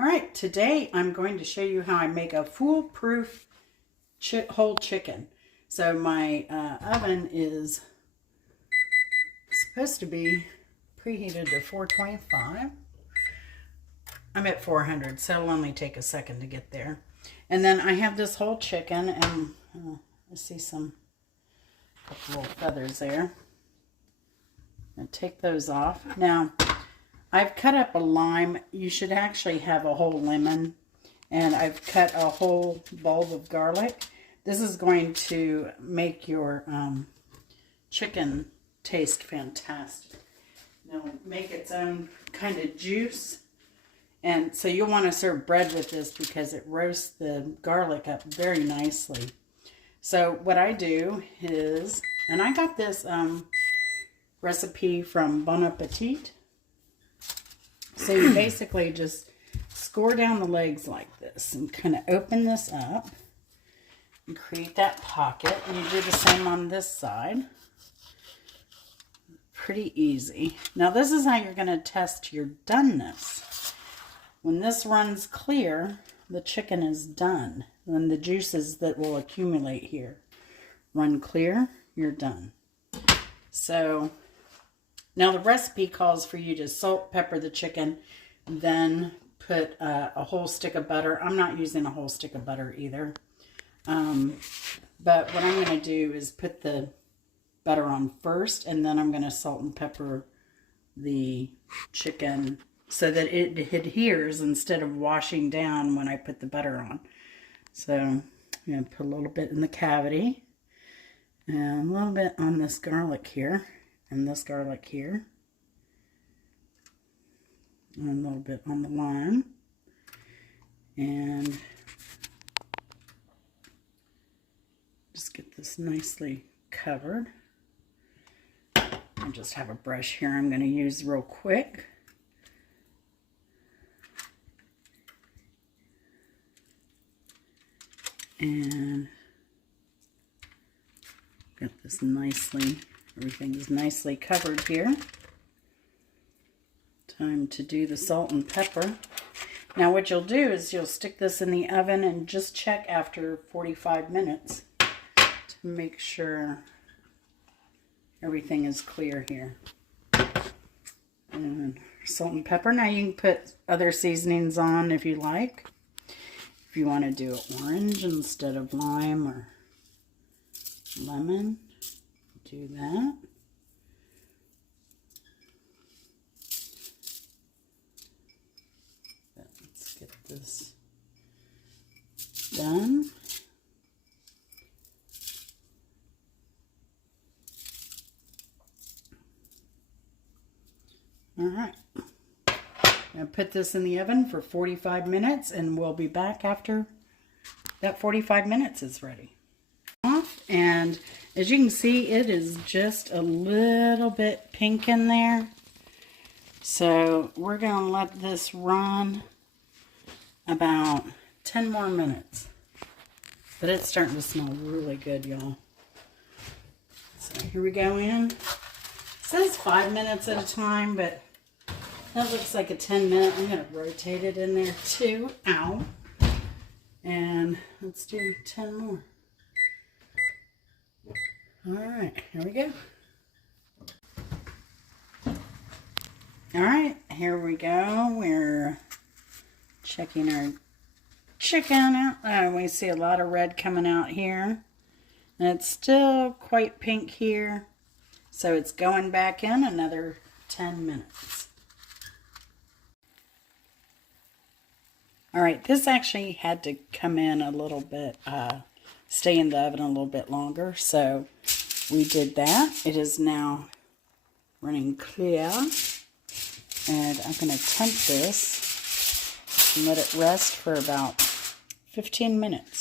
All right, today I'm going to show you how I make a foolproof whole chicken. So my oven is supposed to be preheated to 425. I'm at 400, so it'll only take a second to get there. And then I have this whole chicken, and I see some couple little feathers there. And take those off. Now, I've cut up a lime. You should actually have a whole lemon. And I've cut a whole bulb of garlic. This is going to make your chicken taste fantastic. Now, make its own kind of juice. And so you'll want to serve bread with this because it roasts the garlic up very nicely. So what I do is, and I got this recipe from Bon Appetit. So you basically just score down the legs like this and kind of open this up and create that pocket. And you do the same on this side. Pretty easy. Now this is how you're going to test your doneness. When this runs clear, the chicken is done. Then the juices that will accumulate here run clear, you're done. So now the recipe calls for you to salt, pepper the chicken, then put a whole stick of butter. I'm not using a whole stick of butter either. But what I'm going to do is put the butter on first, and then I'm going to salt and pepper the chicken so that it adheres instead of washing down when I put the butter on. So I'm going to put a little bit in the cavity and a little bit on this garlic here. And this garlic here. And a little bit on the lime. And just get this nicely covered. I just have a brush here I'm going to use real quick. And get this nicely. Everything is nicely covered here. Time to do the salt and pepper. Now what you'll do is you'll stick this in the oven and just check after 45 minutes to make sure everything is clear here. And salt and pepper. Now you can put other seasonings on if you like. If you want to do orange instead of lime or lemon. Do that. Let's get this done. All right. Now put this in the oven for 45 minutes, and we'll be back after that 45 minutes is ready. And as you can see, it is just a little bit pink in there. So we're going to let this run about 10 more minutes. But it's starting to smell really good, y'all. So here we go in. It says 5 minutes at a time, but that looks like a 10-minute. I'm going to rotate it in there too. Ow. And let's do 10 more. All right, here we go. All right, here we go. We're checking our chicken out. Oh, we see a lot of red coming out here. And it's still quite pink here. So it's going back in another 10 minutes. All right, this actually had to come in a little bit, stay in the oven a little bit longer. So we did that. It is now running clear. And I'm going to temp this and let it rest for about 15 minutes.